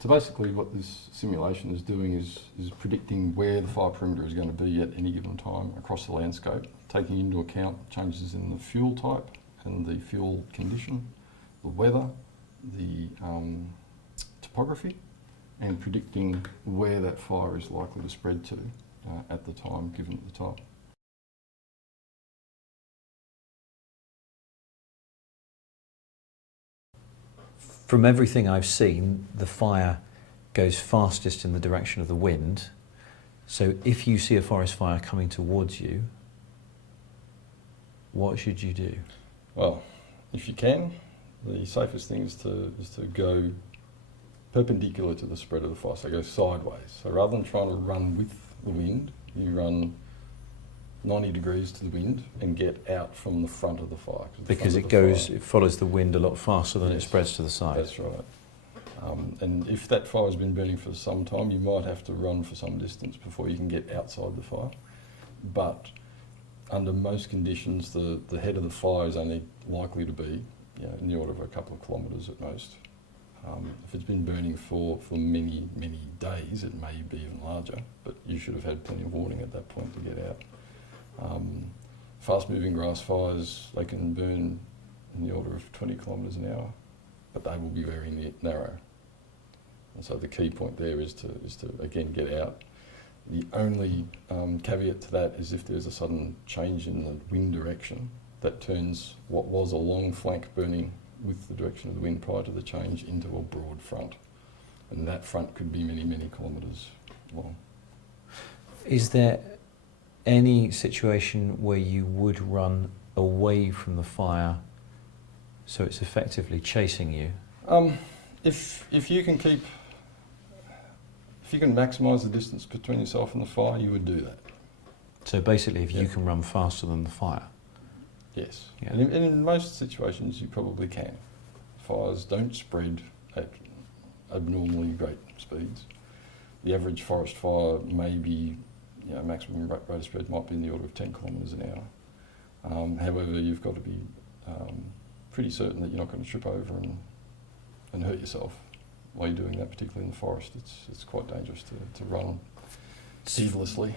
So basically what this simulation is doing is predicting where the fire perimeter is going to be at any given time across the landscape, taking into account changes in the fuel type and the fuel condition, the weather, the topography, and predicting where that fire is likely to spread to at the time given at the time. From everything I've seen, the fire goes fastest in the direction of the wind. So if you see a forest fire coming towards you, what should you do? Well, if you can, the safest thing is to go perpendicular to the spread of the fire, so go sideways. So rather than trying to run with the wind, you run 90 degrees to the wind and get out from the front of the fire. Because it follows the wind a lot faster than it spreads to the side. That's right. And if that fire has been burning for some time, you might have to run for some distance before you can get outside the fire. But under most conditions, the head of the fire is only likely to be in the order of a couple of kilometres at most. If it's been burning for many, many days, it may be even larger, but you should have had plenty of warning at that point to get out. Fast-moving grass fires, they can burn in the order of 20 kilometres an hour, but they will be very narrow. And so the key point there is to again get out. The only caveat to that is if there's a sudden change in the wind direction that turns what was a long flank burning with the direction of the wind prior to the change into a broad front. And that front could be many, many kilometres long. Is there any situation where you would run away from the fire so it's effectively chasing you? If you can maximise the distance between yourself and the fire, you would do that. So basically, if you can run faster than the fire? Yes. Yeah. And in most situations, you probably can. Fires don't spread at abnormally great speeds. The average forest fire may be, maximum rate of spread might be in the order of 10 kilometres an hour. However, you've got to be pretty certain that you're not going to trip over and hurt yourself while you're doing that, particularly in the forest. It's quite dangerous to run heedlessly.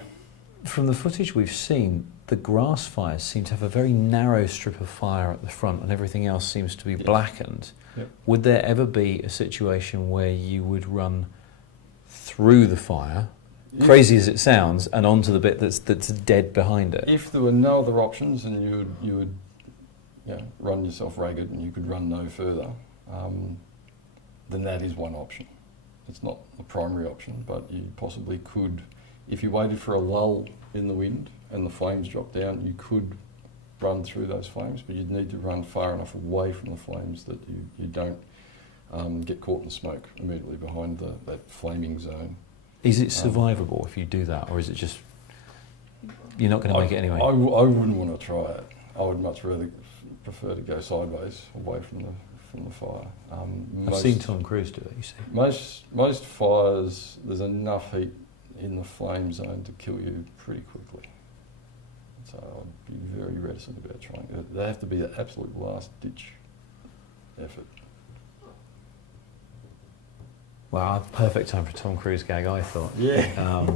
From the footage we've seen, the grass fires seem to have a very narrow strip of fire at the front and everything else seems to be blackened. Yep. Would there ever be a situation where you would run through the fire, crazy as it sounds, and onto the bit that's dead behind it? If there were no other options and you would run yourself ragged and you could run no further, then that is one option. It's not the primary option, but you possibly could, if you waited for a lull in the wind and the flames dropped down, you could run through those flames, but you'd need to run far enough away from the flames that you don't get caught in the smoke immediately behind that flaming zone. Is it survivable if you do that, or is it just, you're not going to make it anyway? I wouldn't want to try it. I would much rather prefer to go sideways, away from the fire. I've seen Tom Cruise do it, you see. Most fires, there's enough heat in the flame zone to kill you pretty quickly. So I'd be very reticent about trying it. They have to be the absolute last ditch effort. Wow, perfect time for a Tom Cruise gag, I thought. Yeah.